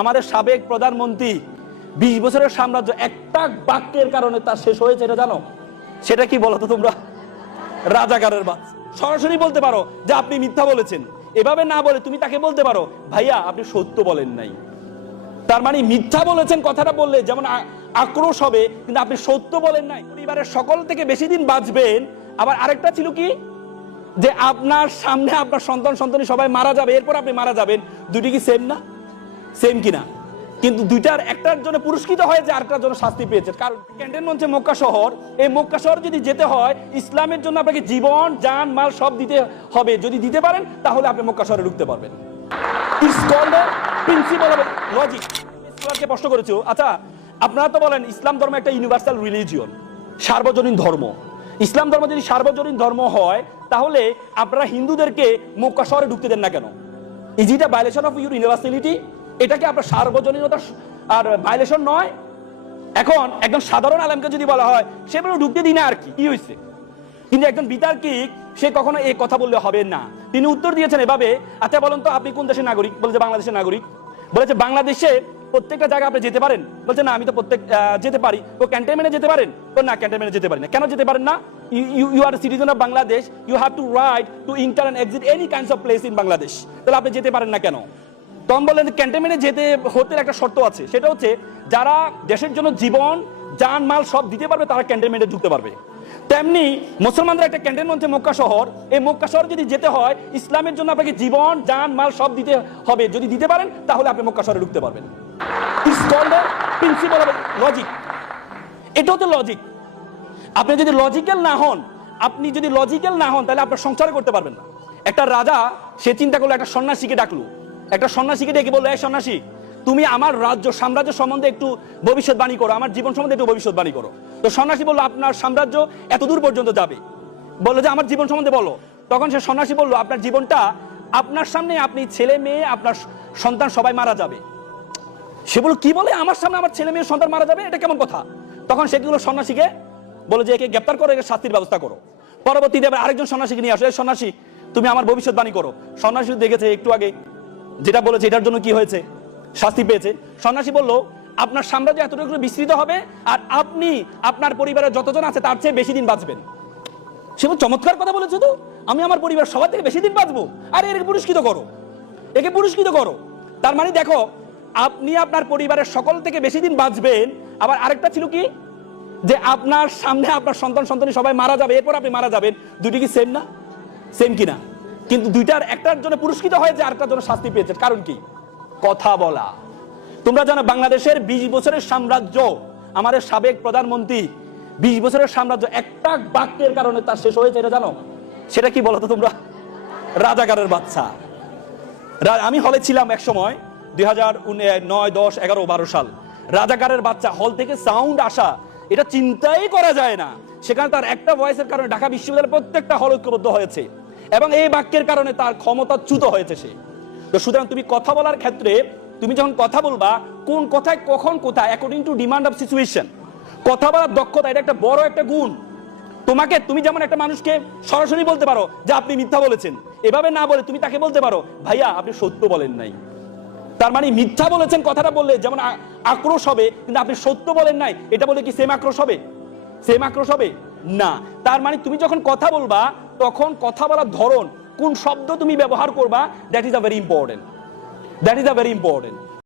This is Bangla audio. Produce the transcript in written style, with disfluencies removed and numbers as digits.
আমাদের সাবেক প্রধানমন্ত্রী 20 বছরের সাম্রাজ্য একটা বাক্যের কারণে তার শেষ হয়েছে, এটা জানো? সেটা কি বলো তো তোমরা? রাজাকারের বাচ্চা। সরাসরি বলতে পারো যে আপনি মিথ্যা বলেছেন, এভাবে না বলে তুমি তাকে বলতে পারো ভাইয়া আপনি সত্য বলেন নাই। তার মানে মিথ্যা বলেছেন কথাটা বললে যেমন আক্রোশ হবে, কিন্তু আপনি সত্য বলেন নাই। পরিবারের সকল থেকে বেশি দিন বাঁচবেন, আবার আরেকটা ছিল কি যে আপনার সামনে আপনার সন্তানি সবাই মারা যাবে, এরপর আপনি মারা যাবেন। দুটি কি সেম না? সেম কিনা? কিন্তু দুইটার একটার জন্য পুরস্কৃত হয়েছে, আরেকটার জন্য শাস্তি পেয়েছে। কারণ ক্যান্টনমেন্ট মক্কা শহর, এই মক্কা শহর যদি যেতে হয় ইসলামের জন্য আপনাকে জীবন জান মাল সব দিতে হবে। যদি দিতে পারেন তাহলে আপনি মক্কা শহরে ঢুকতে পারবেন। It's called the principle of logic. স্কলারকে প্রশ্ন করেছো, আচ্ছা আপনারা তো বলেন ইসলাম ধর্ম একটা ইউনিভার্সাল রিলিজিয়ন, সার্বজনীন ধর্ম। ইসলাম ধর্ম যদি সার্বজনীন ধর্ম হয় তাহলে আপনারা হিন্দুদেরকে মক্কা শহরে ঢুকতে দেন না কেন? Is it a violation of your universality? এটা কি আপনার সার্বজনীনতা আর ভায়োলেশন নয়? এখন একজন সাধারণ আলেমকে যদি বলা হয় সে বলে ঢুকতে দিই না, আর কি হয়েছে? কিন্তু একজন বিতার্কিক সে কখনো এই কথা বললে হবে না। তিনি উত্তর দিয়েছেন এভাবে, আচ্ছা বলেন তো আপনি কোন দেশের নাগরিক? বলেছে বাংলাদেশের নাগরিক। বলেছে বাংলাদেশে প্রত্যেকটা জায়গায় আপনি যেতে পারেন? বলছে না আমি তো প্রত্যেক যেতে পারি। তো ক্যান্টনমেন্টে যেতে পারেন? তো না ক্যান্টনমেন্টে যেতে পারি না। কেন যেতে পারেন না? You are citizen of Bangladesh, you have to right to enter and exit any kinds of place in Bangladesh. তাহলে আপনি যেতে পারেন না কেন? তখন বললেন ক্যান্টনমেন্টে যেতে হতে একটা শর্ত আছে, সেটা হচ্ছে যারা দেশের জন্য জীবন জান মাল সব দিতে পারবে তারা ক্যান্টনমেন্টে ঢুকতে পারবে। তেমনি মুসলমানদের একটা ক্যান্টনমেন্ট মক্কা শহর, এই মক্কা শহর যদি যেতে হয় ইসলামের জন্য আপনাকে জীবন জান মাল সব দিতে হবে। যদি দিতে পারেন তাহলে আপনি মক্কা শহরে ঢুকতে পারবেন। It's called the principle of logic. এটা হচ্ছে লজিক। আপনি যদি লজিক্যাল না হন, তাহলে আপনার সংসার করতে পারবেন না। একটা রাজা সে চিন্তা করলো, একটা সন্ন্যাসীকে ডাকলো, একটা সন্ন্যাসীকে ডেকে বললো, এই সন্ন্যাসী তুমি আমার সাম্রাজ্য সম্বন্ধে একটু ভবিষ্যৎবাণী করো, আমার জীবন সম্বন্ধে একটু ভবিষ্যৎবাণী করো। তো সন্ন্যাসী বললো আপনার সাম্রাজ্য এত দূর পর্যন্ত যাবে। বললো যে আমার জীবন সম্বন্ধে বলো। তখন সে সন্ন্যাসী বললো আপনার জীবনটা আপনার সামনে, আপনি ছেলে মেয়ে আপনার সন্তান সবাই মারা যাবে। সে বলল কি বলে আমার সামনে আমার ছেলে মেয়ে সন্তান মারা যাবে, এটা কেমন কথা? তখন সেগুলো সন্ন্যাসীকে বলে যে একে গ্রেপ্তার করে একে শাস্তির ব্যবস্থা করো। পরবর্তীতে আরেকজন সন্ন্যাসীকে নিয়ে আসো, এই সন্ন্যাসী তুমি আমার ভবিষ্যৎবাণী করো। সন্ন্যাসী দেখেছে একটু আগে যেটা বলেছে এটার জন্য কি হয়েছে, শাস্তি পেয়েছে। সন্ন্যাসী বলল আপনার সাম্রাজ্য এতটুকু বিস্তৃত হবে আর আপনি আপনার পরিবারের যতজন আছে তার চেয়ে বেশি দিন বাঁচবেন। সে চমৎকার কথা বলেছে, তো আমি আমার পরিবার সবার থেকে বেশি দিন বাঁচবো, আর একে পুরস্কৃত করো, একে পুরস্কৃত করো। তার মানে দেখো আপনি আপনার পরিবারের সকল থেকে বেশি দিন বাঁচবেন, আবার আরেকটা ছিল কি যে আপনার সামনে আপনার সন্তানি সবাই মারা যাবে, এরপর আপনি মারা যাবেন। দুটি কি সেম না? সেম কিনা? কিন্তু দুইটার একটার জন্য পুরস্কৃত হয়েছে, আরেকটার জন্য শাস্তি পেয়েছে। কারণ কি? কথা বলা। তোমরা জানো বাংলাদেশের 20 বছরের সাম্রাজ্য, আমাদের সাবেক প্রধানমন্ত্রী 20 বছরের সাম্রাজ্য একটা বাক্যের কারণে তার শেষ হয়েছে, এটা জানো? সেটা কি বলো তো তোমরা? রাজাকারের বাচ্চা। আমি হলে ছিলাম এক সময় 2009, 10, 11, 12 সাল। রাজাকারের বাচ্চা হল থেকে সাউন্ড আসা এটা চিন্তাই করা যায় না। সেখানে তার একটা ভয়েসের কারণে ঢাকা বিশ্ববিদ্যালয়ের প্রত্যেকটা হল ঐক্যবদ্ধ হয়েছে এবং এই বাক্যের কারণে তার ক্ষমতাচ্যুত হয়েছে সে। তো সুতরাং তুমি কথা বলার ক্ষেত্রে তুমি যখন কথা বলবা কোন কথায় কখন কোথায় according to demand of situation, কথা বলার দক্ষতা এটা একটা বড় একটা গুণ। তুমি যেমন একটা মানুষকে সরাসরি বলতে পারো যে আপনি মিথ্যা বলেছেন, এভাবে না বলে তুমি তাকে বলতে পারো ভাইয়া আপনি সত্য বলেন নাই। তার মানে মিথ্যা বলেছেন কথাটা বললে যেমন আক্রোশ হবে, কিন্তু আপনি সত্য বলেন নাই এটা বলে কি সেম আক্রোশ হবে? সেম আক্রোশ হবে না। তার মানে তুমি যখন কথা বলবা তখন কথা বলার ধরন, কোন শব্দ তুমি ব্যবহার করবা, that is a very important.